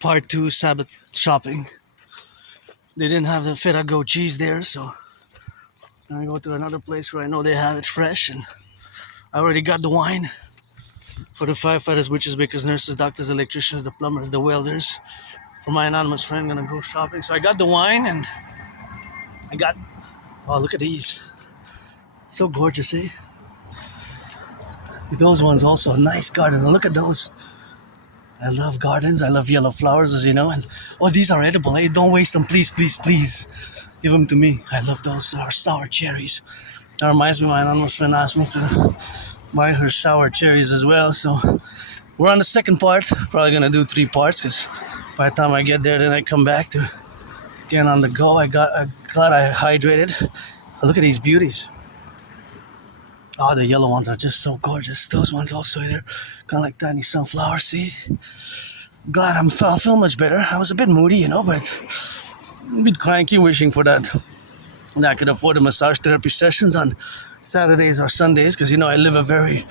part 2 Sabbath shopping. They didn't have the feta goat cheese there, so I go to another place where I know they have it fresh, and I already got the wine for the firefighters, witches, bakers, nurses, doctors, electricians, the plumbers, the welders. For my anonymous friend, gonna go shopping. So I got the wine, and I got, oh, look at these. So gorgeous, eh? Those ones also, a nice garden. Look at those. I love gardens. I love yellow flowers, as you know. And oh, these are edible, eh? Don't waste them, please, please, please. Give them to me. I love those sour cherries. That reminds me, my anonymous friend asked me to buy her sour cherries as well. So we're on the second part. Probably gonna do 3 parts, because by the time I get there, then I come back to get on the go. I'm glad I hydrated. Look at these beauties. Oh, the yellow ones are just so gorgeous. Those ones also, they're kind of like tiny sunflowers, see? Glad I feel much better. I was a bit moody, but a bit cranky, wishing for that. And I could afford the massage therapy sessions on Saturdays or Sundays, because, I live a very,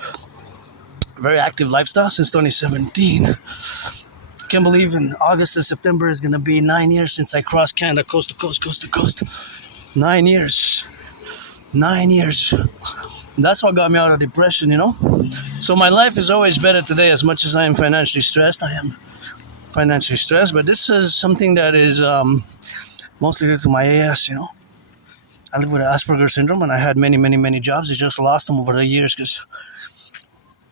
very active lifestyle since 2017. Can't believe in August and September is going to be 9 years since I crossed Canada coast to coast, coast to coast. 9 years. 9 years. That's what got me out of depression, So my life is always better today. As much as I am financially stressed, I am financially stressed. But this is something that is mostly due to my AS, I live with Asperger's syndrome, and I had many, many, many jobs. I just lost them over the years because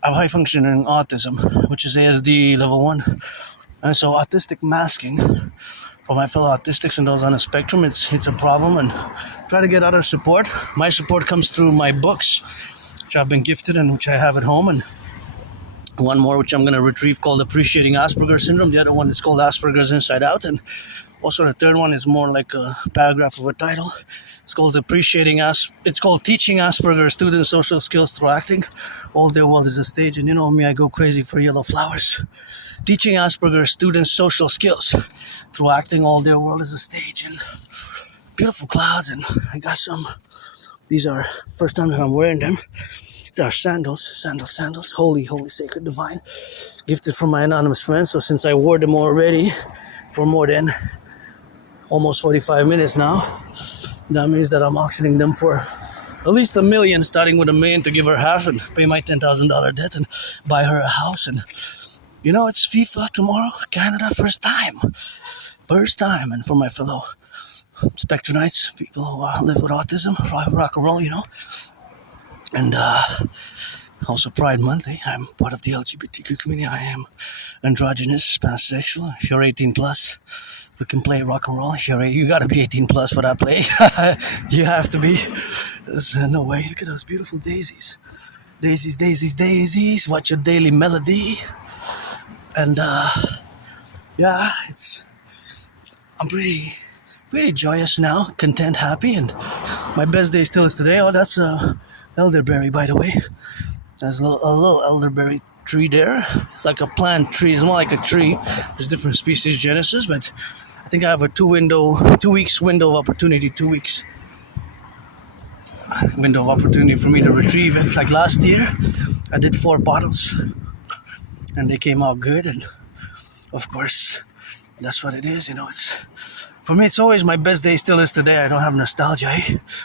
I have high functioning autism, which is ASD level 1. And so autistic masking for my fellow autistics and those on the spectrum, it's a problem, and try to get other support. My support comes through my books, which I've been gifted and which I have at home, and one more which I'm going to retrieve called Appreciating Asperger's Syndrome. The other one is called Asperger's Inside Out, and also the third one is more like a paragraph of a title. It's called It's called Teaching Asperger's Students Social Skills Through Acting. All their world is a stage, and me, I go crazy for yellow flowers. Teaching Asperger's Students Social Skills Through Acting. All their world is a stage, and beautiful clouds, and I got some. These are first time that I'm wearing them. These are sandals. Holy, sacred, divine. Gifted from my anonymous friend. So since I wore them already for more than almost 45 minutes now, that means that I'm auctioning them for at least $1 million, starting with $1 million to give her half and pay my $10,000 debt and buy her a house. And it's FIFA tomorrow, Canada, first time. And for my fellow Spectronites, people who live with autism, Rock&Roll, and also Pride Month. I'm part of the LGBTQ community. I am androgynous, pansexual. If you're 18 plus, we can play Rock&Roll. If you're 18, you gotta be 18 plus for that play. You have to be. There's no way. Look at those beautiful daisies. Daisies. What's your daily melody? And I'm pretty joyous now, content, happy, and my best day still is today. Oh, that's elderberry, by the way. There's a little elderberry tree there. It's like a plant tree. It's more like a tree. There's different species, genesis, but I think I have a 2 weeks window of opportunity. 2 weeks window of opportunity for me to retrieve it. Like last year, I did 4 bottles, and they came out good. And of course, that's what it is. It's for me. It's always my best day. Still is today. I don't have nostalgia.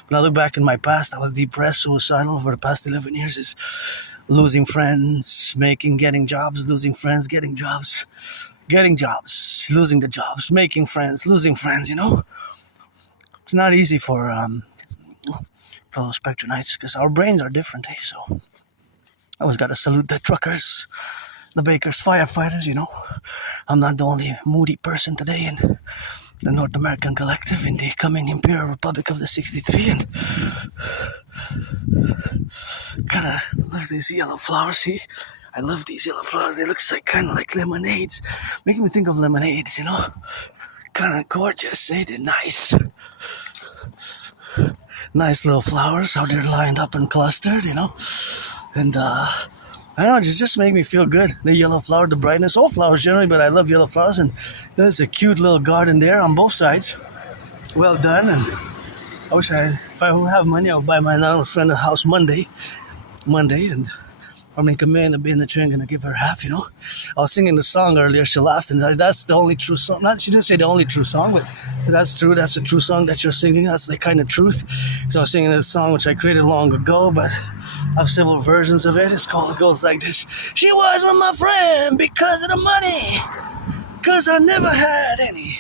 When I look back in my past, I was depressed, suicidal over the past 11 years. Is losing friends, getting jobs, losing friends, getting jobs, losing the jobs, making friends, losing friends. It's not easy for fellow Spectronites because our brains are different. So I always got to salute the truckers, the bakers, firefighters. I'm not the only moody person today in the North American Collective in the coming Imperium Republic of the 63, and gotta love these yellow flowers. See, I love these yellow flowers. They look kind of like lemonades, making me think of lemonades. Kind of gorgeous. They're nice little flowers. How they're lined up and clustered. And I don't know, it just make me feel good. The yellow flower, the brightness, all flowers generally, but I love yellow flowers. And there's a cute little garden there on both sides. Well done. And if I have money, I'll buy my little friend a house Monday. And or make a man to be in the train, gonna give her half, you know. I was singing the song earlier, she laughed, and that's the only true song. Not, she didn't say the only true song, but so that's true, that's the true song that you're singing, that's the kind of truth. So I was singing this song, which I created long ago, but I have several versions of it. It goes like this. She wasn't my friend because of the money, because I never had any.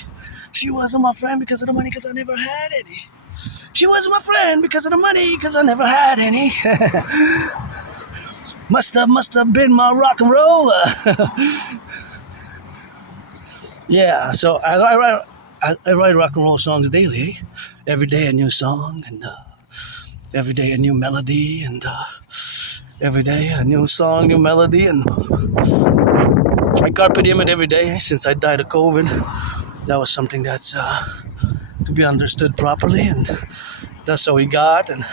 She wasn't my friend because of the money, because I never had any. She wasn't my friend because of the money, because I never had any. must have been my rock and roll. Yeah, so I write rock and roll songs daily. Every day a new song, and every day a new melody, and every day a new song, new melody, and I carpe diem it every day since I died of COVID. That was something that's to be understood properly, and that's how we got, and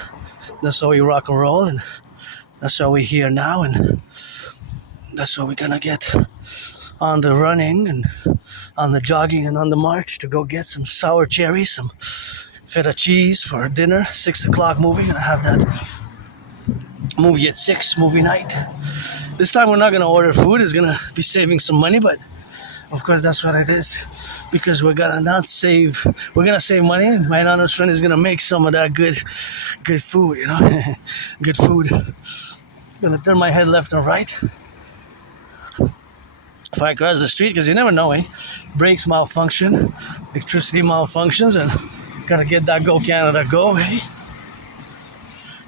that's how we rock and roll, and that's how we here now, and that's how we're gonna get on the running and on the jogging and on the march to go get some sour cherries, some feta cheese for dinner. 6 o'clock movie, gonna have that movie at 6, movie night. This time we're not gonna order food, it's gonna be saving some money, but of course that's what it is, because we're gonna save money, and my anonymous friend is gonna make some of that good food, you know. Good food. Gonna turn my head left and right if I cross the street, because you never know, eh? Brakes malfunction, electricity malfunctions, and gotta get that Go Canada Go, eh?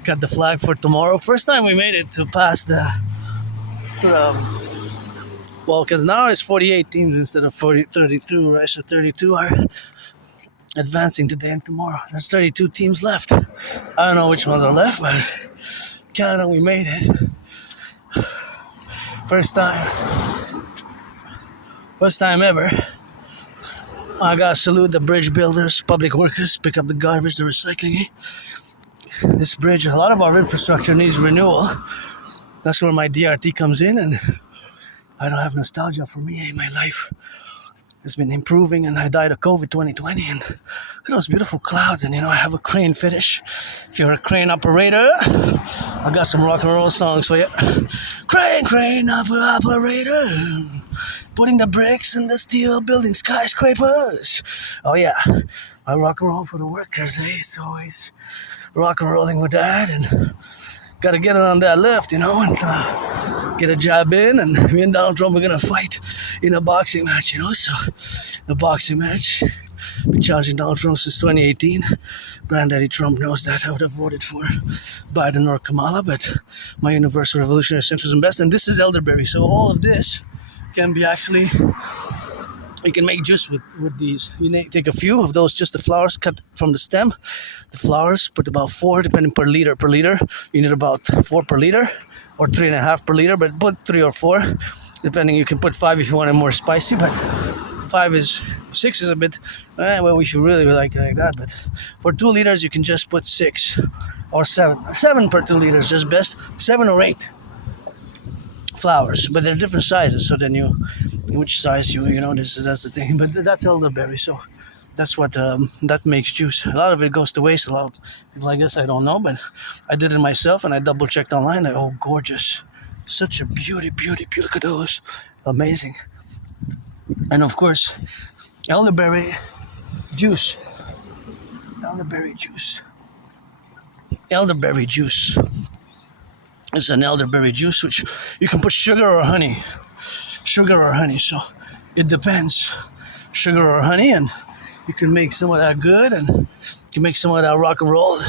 Got the flag for tomorrow. First time we made it to pass the well, because now it's 48 teams instead of 32, right? So 32 are advancing today and tomorrow. There's 32 teams left. I don't know which ones are left, but Canada, we made it. First time ever. I gotta salute the bridge builders, public workers, pick up the garbage, the recycling. This bridge, a lot of our infrastructure needs renewal. That's where my DRT comes in, and I don't have nostalgia for me. My life has been improving, and I died of COVID 2020, and look at those beautiful clouds, and you know, I have a crane fetish. If you're a crane operator, I got some rock and roll songs for you. Crane operator, putting the bricks in the steel, building skyscrapers. Oh yeah, I rock and roll for the workers, eh? It's always rock and rolling with that, and gotta get it on that lift, you know, and get a jab in, and me and Donald Trump are gonna fight in a boxing match, you know. So, a boxing match. Been challenging Donald Trump since 2018. Granddaddy Trump knows that I would have voted for Biden or Kamala, but my universal revolutionary centrism best. And this is elderberry, so all of this can be actually, you can make juice with these. You take a few of those, just the flowers, cut from the stem. The flowers, put about 4, depending per liter. You need about 4 per liter, or 3.5 per liter, but put 3 or 4, depending. You can put 5 if you want it more spicy, but 6 is a bit, well, we should really like that, but for 2 liters, you can just put 6 or 7. 7 per 2 liters, just best. 7 or 8 flowers, but they're different sizes, so then which size you know, that's the thing. But that's elderberry, so that's what that makes juice. A lot of it goes to waste. A lot of people, I guess, I don't know, but I did it myself, and I double checked online. Oh, gorgeous, such a beauty, look at those, amazing. And of course, elderberry juice. It's an elderberry juice, which you can put sugar or honey. So it depends. Sugar or honey, and you can make some of that good, and you can make some of that rock and roll.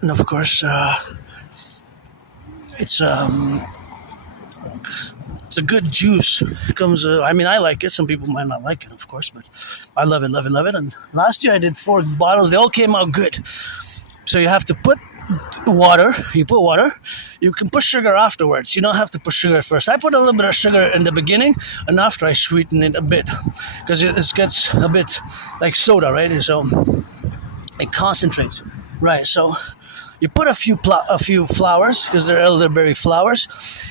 And of course, it's a good juice. It comes. I like it. Some people might not like it, of course, but I love it. And last year I did 4 bottles. They all came out good. So you have to put water. You put water. You can put sugar afterwards. You don't have to put sugar first. I put a little bit of sugar in the beginning, and after I sweeten it a bit, because it gets a bit like soda, right? So it concentrates, right? So you put a few flowers, because they're elderberry flowers,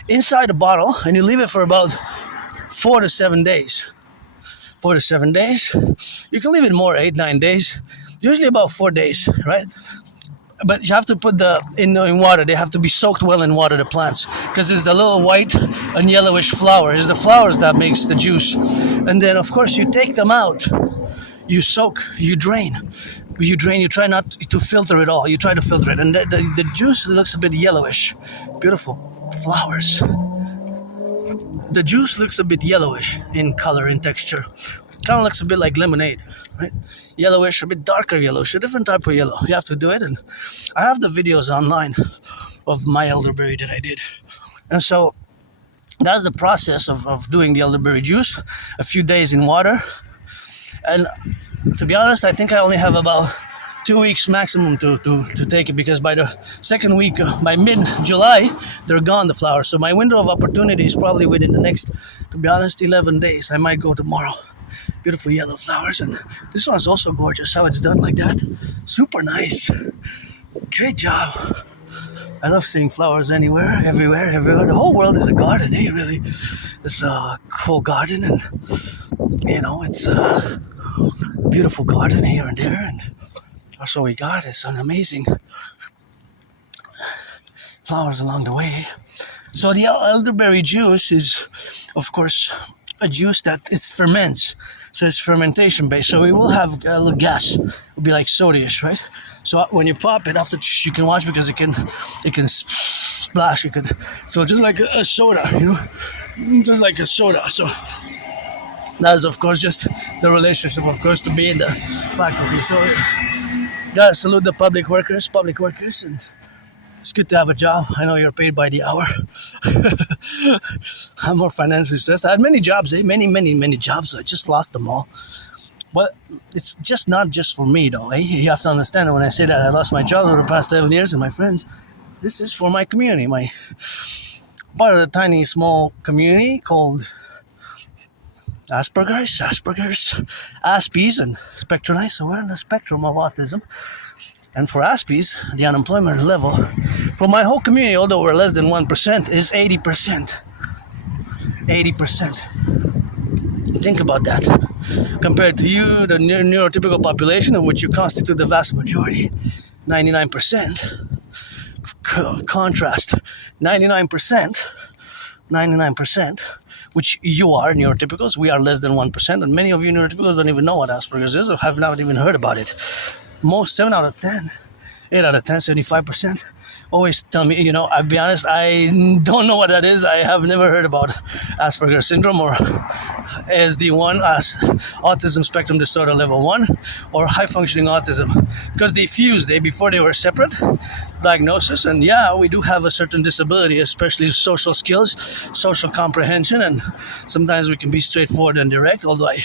inside the bottle, and you leave it for about 4 to 7 days. 4 to 7 days. You can leave it more, 8, 9 days. Usually about 4 days, right? but you have to put the in water. They have to be soaked well in water. The plants, because it's the little white and yellowish flower. It's the flowers that makes the juice, and then of course you take them out. You soak. You drain. You drain. You try not to filter it all. You try to filter it, and the juice looks a bit yellowish. Beautiful flowers. The juice looks a bit yellowish in color, in texture. Kind of looks a bit like lemonade, right? Yellowish, a bit darker yellowish, a different type of yellow. You have to do it, and I have the videos online of my elderberry that I did. And so that's the process of doing the elderberry juice. A few days in water. And to be honest, I think I only have about 2 weeks maximum to take it, because by the second week, by mid-July, they're gone, the flowers. So my window of opportunity is probably within the next, to be honest, 11 days. I might go tomorrow. Beautiful yellow flowers, and this one's also gorgeous how it's done like that. Super nice. Great job. I love seeing flowers anywhere, everywhere. The whole world is a garden, eh? Really, it's a cool garden, and it's a beautiful garden here and there, and that's what we got. It's an amazing flowers along the way. So the elderberry juice is, of course, a juice that it ferments, so it's fermentation based. So it will have a little gas. It'll be like soda-ish, right? So when you pop it after, you can watch, because it can splash. So just like a soda, just like a soda. So that is, of course, just the relationship, of course, to be in the faculty. So gotta salute the public workers, and it's good to have a job. I know you're paid by the hour. I'm more financially stressed. I had many jobs, many jobs. I just lost them all. But it's just not just for me, though. You have to understand that when I say that I lost my job over the past 11 years and my friends, this is for my community, my part of a tiny, small community called Asperger's, Aspies, and Spectronize. So we're in the spectrum of autism. And for Aspies, the unemployment level for my whole community, although we're less than 1%, is 80%. 80%. Think about that. Compared to you, the neurotypical population, of which you constitute the vast majority, 99%. Contrast, 99%, which you are neurotypicals. We are less than 1%, and many of you neurotypicals don't even know what Asperger's is or have not even heard about it. Most 7 out of 10, 8 out of 10, 75% always tell me, I'll be honest, I don't know what that is. I have never heard about Asperger's syndrome or ASD1, as autism spectrum disorder level 1, or high functioning autism, because they fused before they were separate diagnosis. And yeah, we do have a certain disability, especially social skills, social comprehension, and sometimes we can be straightforward and direct, although I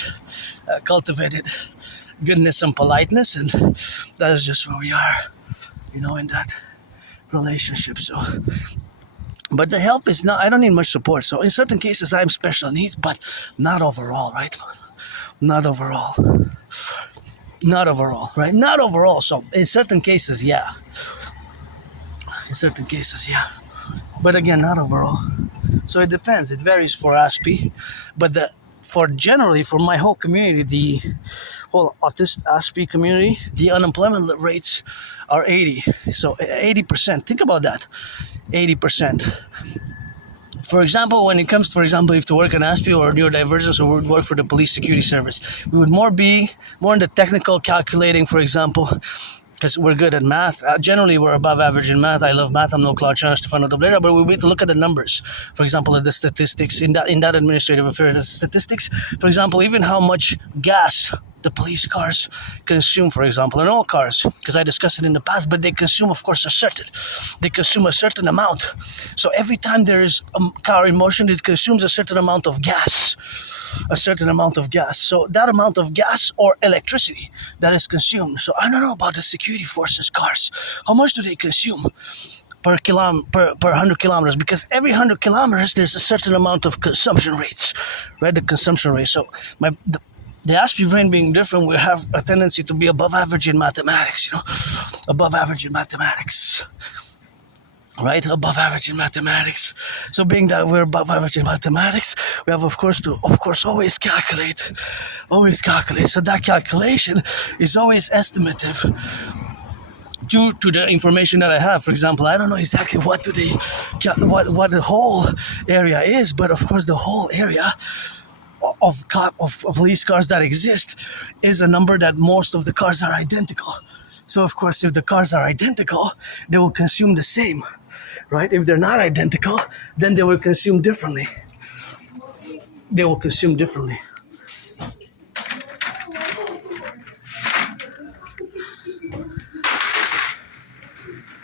cultivated goodness and politeness, and that is just where we are, in that relationship. So, but the help is not, I don't need much support. So in certain cases I'm special needs, but not overall, right? Not overall, right? Not overall. So in certain cases, yeah. But again, not overall. So it depends. It varies for Aspie, but for my whole community, the whole autistic Aspie community, the unemployment rates are 80. So 80%. Think about that. 80%. For example, when it comes, if to work in Aspie or neurodivergence, or would work for the police security service, we would be more in the technical calculating, for example, because we're good at math. Generally, we're above average in math. I love math. I'm no Claude Chance, Stefano Doblera, but we need to look at the numbers. For example, at the statistics, in that administrative affair, the statistics, for example, even how much gas the police cars consume, for example, and all cars, because I discussed it in the past, but they consume, of course, a certain amount. So every time there is a car in motion, it consumes a certain amount of gas. So that amount of gas or electricity that is consumed. So I don't know about the security forces cars. How much do they consume per 100 kilometers? Because every 100 kilometers, there's a certain amount of consumption rates, right? The consumption rate. So the Aspie brain being different, we have a tendency to be above average in mathematics, above average in mathematics, right? Above average in mathematics. So being that we're above average in mathematics, we have, of course, always calculate. So that calculation is always estimative due to the information that I have. For example, I don't know exactly what the whole area is, but of course the whole area of police cars that exist is a number that most of the cars are identical. So of course, if the cars are identical, they will consume the same, right? If they're not identical, then they will consume differently. They will consume differently.